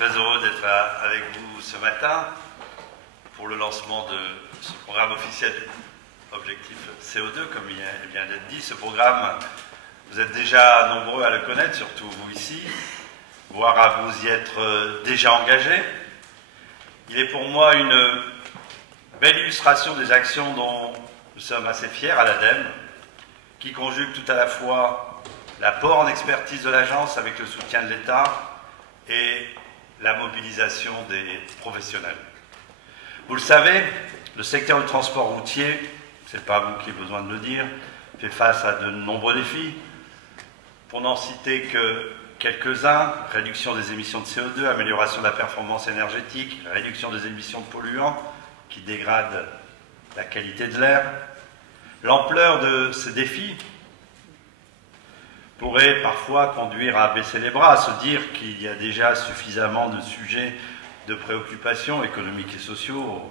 très heureux d'être avec vous ce matin pour le lancement de ce programme officiel Objectif CO2, comme il vient d'être dit. Ce programme, vous êtes déjà nombreux à le connaître, surtout vous ici, voire à vous y être déjà engagés. Il est pour moi une belle illustration des actions dont nous sommes assez fiers à l'ADEME, qui conjugue tout à la fois l'apport en expertise de l'agence avec le soutien de l'État et la mobilisation des professionnels. Vous le savez, le secteur du transport routier, ce n'est pas vous qui avez besoin de le dire, fait face à de nombreux défis. Pour n'en citer que quelques-uns, réduction des émissions de CO2, amélioration de la performance énergétique, réduction des émissions de polluants qui dégradent la qualité de l'air. L'ampleur de ces défis pourrait parfois conduire à baisser les bras, à se dire qu'il y a déjà suffisamment de sujets de préoccupation économiques et sociaux,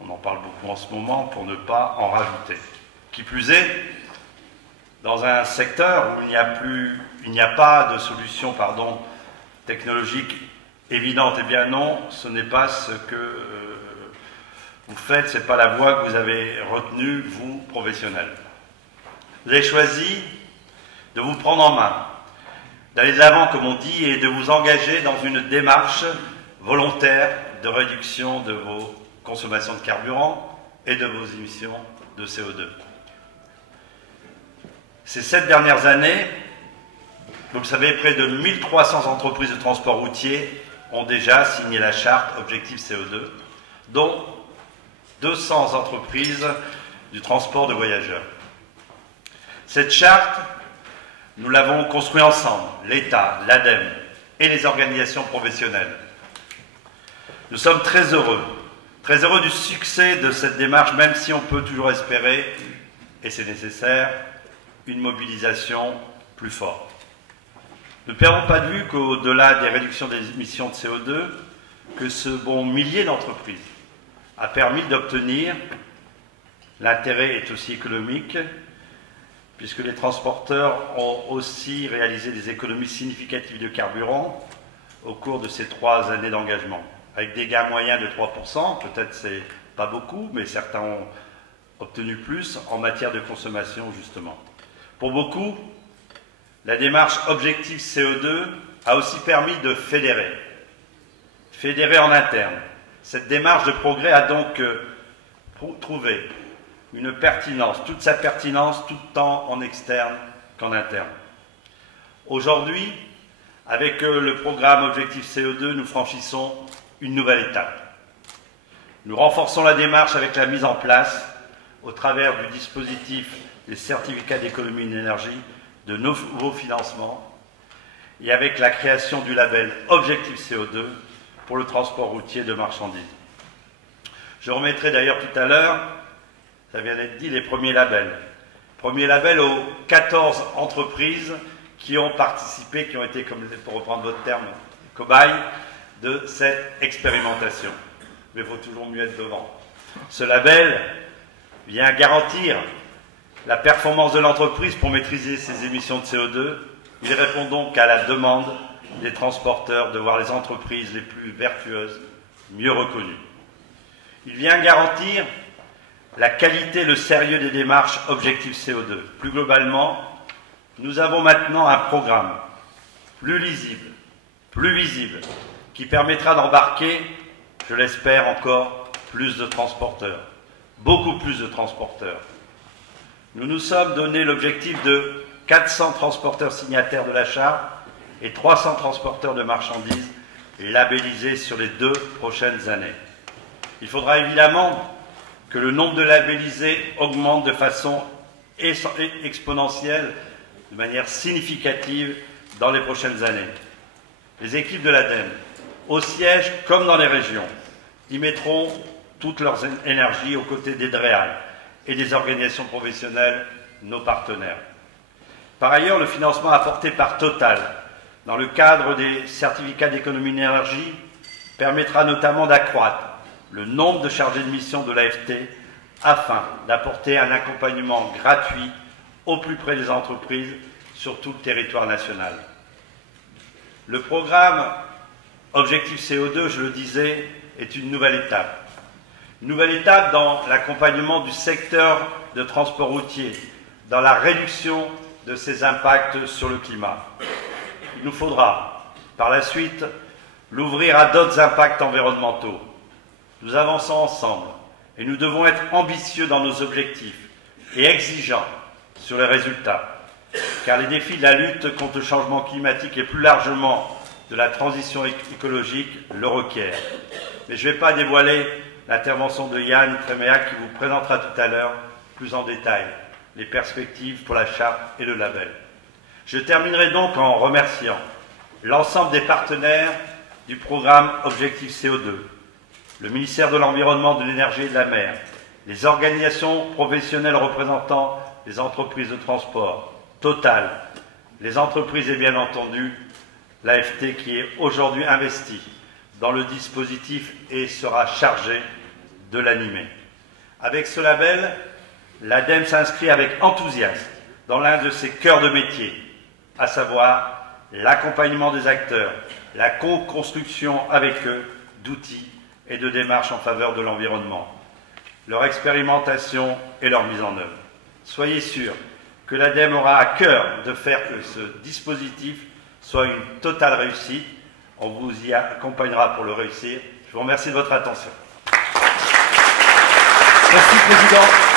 on en parle beaucoup en ce moment, pour ne pas en rajouter. Qui plus est, dans un secteur où il n'y a pas de solution technologique évidente, eh bien non, ce n'est pas ce que vous faites, ce n'est pas la voie que vous avez retenue, vous, professionnels. Vous avez choisi de vous prendre en main, d'aller de l'avant, comme on dit, et de vous engager dans une démarche volontaire de réduction de vos consommations de carburant et de vos émissions de CO2. Ces 7 dernières années, vous le savez, près de 1300 entreprises de transport routier ont déjà signé la charte Objectif CO2, dont 200 entreprises du transport de voyageurs. Cette charte, nous l'avons construite ensemble, l'État, l'ADEME et les organisations professionnelles. Nous sommes très heureux du succès de cette démarche, même si on peut toujours espérer, et c'est nécessaire, une mobilisation plus forte. Ne perdons pas de vue qu'au-delà des réductions des émissions de CO2, que ce bon millier d'entreprises a permis d'obtenir, l'intérêt est aussi économique, puisque les transporteurs ont aussi réalisé des économies significatives de carburant au cours de ces 3 années d'engagement, avec des gains moyens de 3%, peut-être c'est pas beaucoup, mais certains ont obtenu plus en matière de consommation, justement. Pour beaucoup, la démarche Objectif CO2 a aussi permis de fédérer en interne. Cette démarche de progrès a donc trouvé une pertinence, toute sa pertinence, tout tant en externe qu'en interne. Aujourd'hui, avec le programme Objectif CO2, nous franchissons une nouvelle étape. Nous renforçons la démarche avec la mise en place, au travers du dispositif des certificats d'économie d'énergie, de nouveaux financements, et avec la création du label Objectif CO2 pour le transport routier de marchandises. Je remettrai d'ailleurs tout à l'heure, ça vient d'être dit, les premiers labels. Premiers labels aux 14 entreprises qui ont participé, qui ont été, comme pour reprendre votre terme, cobayes de cette expérimentation. Mais il faut toujours mieux être devant. Ce label vient garantir la performance de l'entreprise pour maîtriser ses émissions de CO2. Il répond donc à la demande des transporteurs de voir les entreprises les plus vertueuses mieux reconnues. Il vient garantir la qualité et le sérieux des démarches Objectif CO2. Plus globalement, nous avons maintenant un programme plus lisible, plus visible, qui permettra d'embarquer, je l'espère encore, plus de transporteurs, beaucoup plus de transporteurs. Nous nous sommes donné l'objectif de 400 transporteurs signataires de la charte et 300 transporteurs de marchandises labellisés sur les 2 prochaines années. Il faudra évidemment que le nombre de labellisés augmente de façon exponentielle, de manière significative dans les prochaines années. Les équipes de l'ADEME, au siège comme dans les régions, y mettront toute leur énergie aux côtés des DREAL et des organisations professionnelles, nos partenaires. Par ailleurs, le financement apporté par Total dans le cadre des certificats d'économie d'énergie permettra notamment d'accroître le nombre de chargés de mission de l'AFT afin d'apporter un accompagnement gratuit au plus près des entreprises sur tout le territoire national. Le programme Objectif CO2, je le disais, est une nouvelle étape. Une nouvelle étape dans l'accompagnement du secteur de transport routier, dans la réduction de ses impacts sur le climat. Il nous faudra, par la suite, l'ouvrir à d'autres impacts environnementaux. Nous avançons ensemble et nous devons être ambitieux dans nos objectifs et exigeants sur les résultats, car les défis de la lutte contre le changement climatique et plus largement de la transition écologique le requièrent. Mais je ne vais pas dévoiler l'intervention de Yann Tréméac qui vous présentera tout à l'heure plus en détail les perspectives pour la charte et le label. Je terminerai donc en remerciant l'ensemble des partenaires du programme Objectif CO2, le ministère de l'Environnement, de l'Énergie et de la Mer, les organisations professionnelles représentant les entreprises de transport, Total, les entreprises et bien entendu l'AFT qui est aujourd'hui investie dans le dispositif et sera chargée de l'animer. Avec ce label, l'ADEME s'inscrit avec enthousiasme dans l'un de ses cœurs de métier, à savoir l'accompagnement des acteurs, la co-construction avec eux d'outils et de démarches en faveur de l'environnement, leur expérimentation et leur mise en œuvre. Soyez sûrs que l'ADEME aura à cœur de faire que ce dispositif soit une totale réussite. On vous y accompagnera pour le réussir. Je vous remercie de votre attention. Merci, Président.